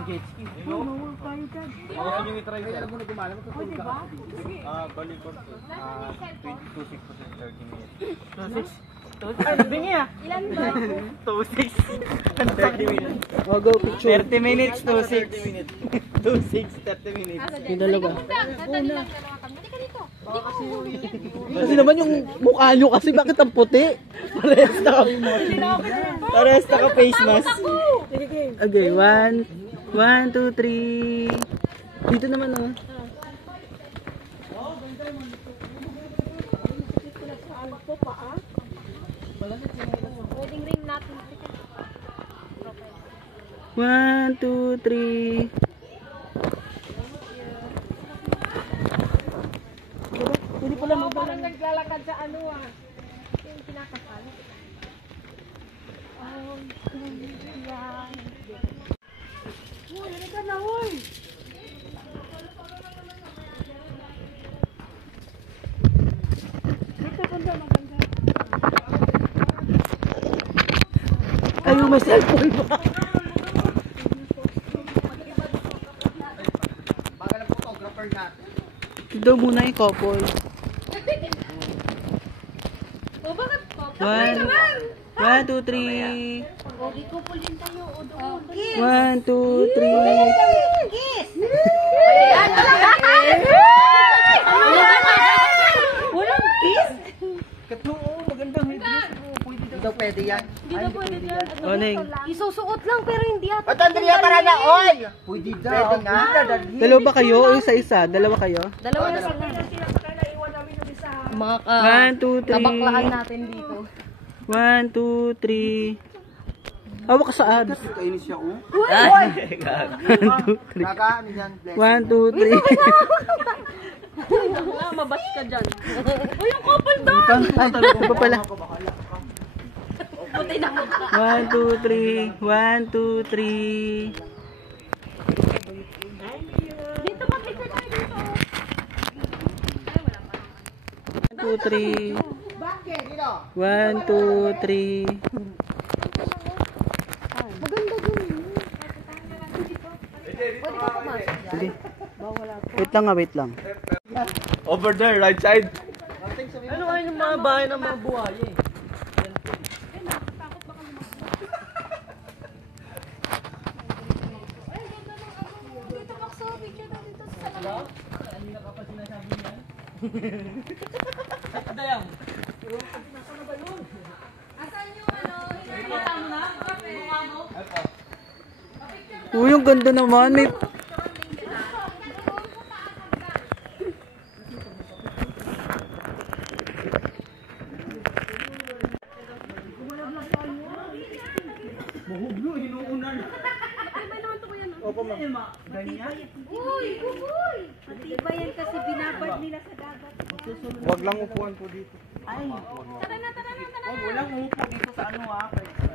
ng jet ski. Bawal tayo dyan. Gusto nyo i-try ko? Alam mo na gumalang mo. O, diba? Balikot. 22.6 to 30 minutes. 2-6. Ay, bingi ah. Ilan ba? 2.6. 30 minutes. Oh, go picture. 30 minutes, 2.6 minutes. 2.6, 30 minutes. Yung dalawa. Nadali lang dalawa kami. Hindi ka dito. Kasi naman yung mukha nyo kasi bakit ang puti? Parehas na kami mo. Parehas na ka face mask. Okay, 1, 2, 3. Dito naman oh. Wedding ring natin. 1, 2, 3. Hindi pala Parang naglalakad sa ano ah. Yung kinakasal. Oh, yan. Uy, ano ka na, uy? Dito punta maganda. Ayaw, may cellphone ba? Bagal ang photographer natin. Ito muna yung couple. O, bakit po? 1, 2, 3. Pogi ko po din tayo. O, doon. 1, 2, 3. Kiss! Walang kiss? Katuo, magandang reviews. Hindi daw pwede yan. Hindi na pwede dyan. Oning. Isusuot lang pero hindi ata. Ba't Andrea para na, oy! Pwede daw. Pwede nga. Dalawa ba kayo o isa-isa? Dalawa kayo? Dalawa na sila. Mga 1, 2, 3. kabaklahan natin dito. 1, 2, 3. Hawak ka sa abs. Kainis siya, oh. 1, 2, 3. Kaka, ano yan? 1, 2, 3. Mabas ka dyan. O, yung couple doon! Ay, ito pa pala. Puti na. 1, 2, 3. 1, 2, 3. Dito ka, picture tayo dito. 2, 3. 1, 2, 3. Maganda dun. Pwede ka pumasok dyan? Sige. Wait lang nga, wait lang. Over there, right side. Ano kayo yung mga bahay ng mga buhay eh? Dito Maxo, picture tayo dito sa salamin. Dayang. Asan yung ano? Hinarita mo na? Mukha mo? Uy, ang ganda naman. May... Mahuglo, hinuunan. Opo, ma'am. Uy! Uy! Matibay yan kasi binabad nila sa dagat. Huwag lang upuan po dito. Tara na, tara na, tara na. Oh, walang umupo dito sa ano ha.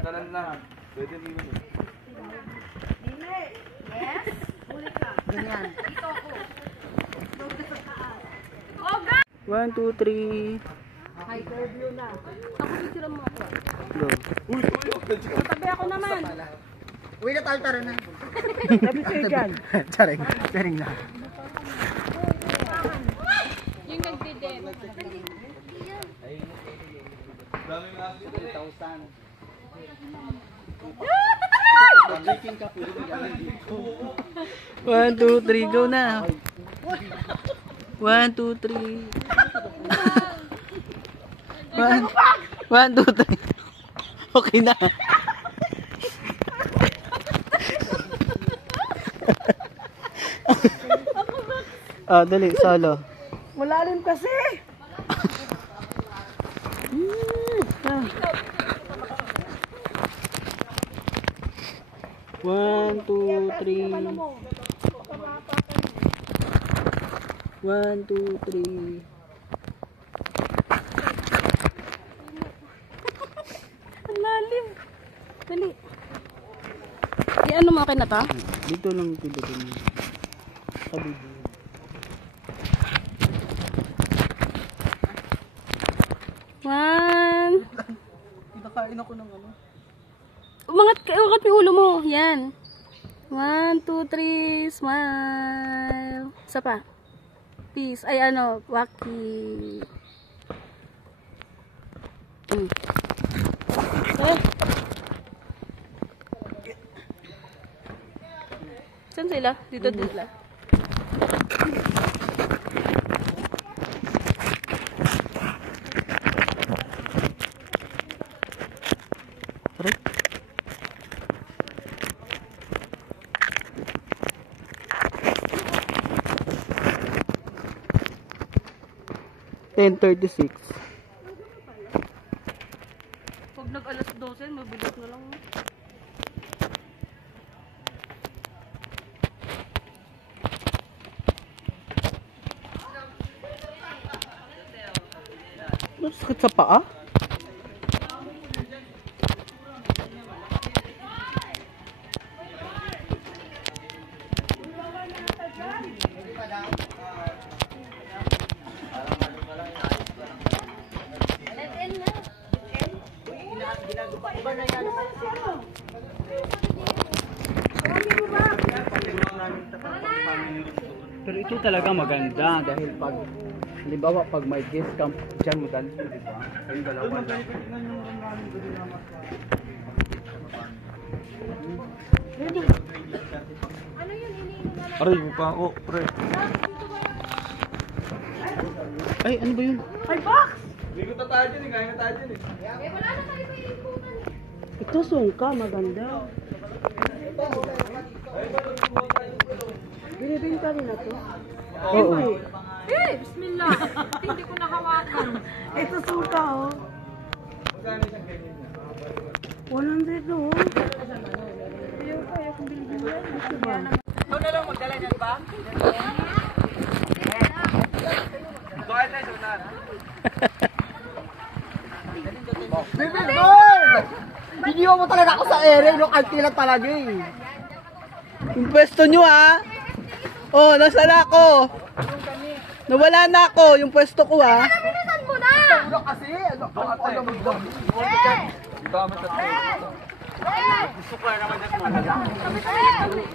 Dalan lahat. Pwede niyo yun. Yes? Ulit ka. Ganyan. Dito ako. 1, 2, 3. Hi, curview na. Ako picture mo ako. Go. Tabi ako naman. Uy, natal, tara na. Sabi sa'yo dyan. Charing. Charing na. Yung nagdidem. Daming nga 3,000. Pag-breaking ka po. 1, 2, 3. Go na. 1, 2, 3. 1, 2, 3. Okay na. Dali, solo. Malalim kasi. One, two, three. 1, 2, 3. Ang lalim. Dali. Ano mo akin na to? Dito lang ito dito. Sabi dito. One. Pinakain ako ng ano. Umangat mo yung ulo mo. Yan. 1, 2, 3, smile. Isa pa. Peace. Ay, ano, waki. Saan sila? Dito sila. Aray. $10:36. Pag nag-alas 12, mabigat na lang. Sakit sa paa? Pero ito talaga maganda dahil pag halimbawa pag may guest camp dyan maganda, di ba? Kayong dalawa lang. Aray mo pa ako, pre. Ay, ano ba yun? Ligot na tayo dyan eh, kaya na tayo dyan eh. Ito sungka, maganda. Binibenta rin na to. Oo. Eh, bismillah. Hindi ko nakawakan. Ito sungka, oh. 100, oh. Doon tayo, sunan. Video mo talaga ako sa ere, no? Antila talaga eh. Yung pwesto nyo ha. Oh, nasa na ako. Nawala na ako, yung pwesto ko ha. Ano kasi? Ano mo? Gusto ko na naman dyan.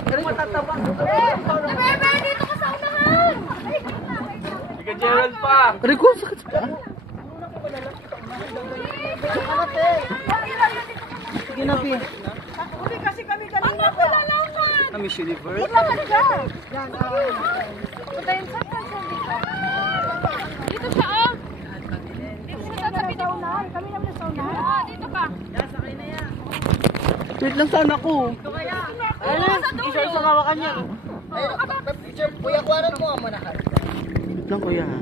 Pero matataba. Dito ka sa unahan! Sige, Gerald pa. Rico, sakit sa paa. Sige na, Pin. Uli kasi kami kanina pa. Na Miss Universe. Dito siya, oh! Dito siya sa tabi mo. Kami naman sa unahan. Oo, dito ka. Wait lang sana ko. Isa-isa kawakan niya. Wait lang kuya ha.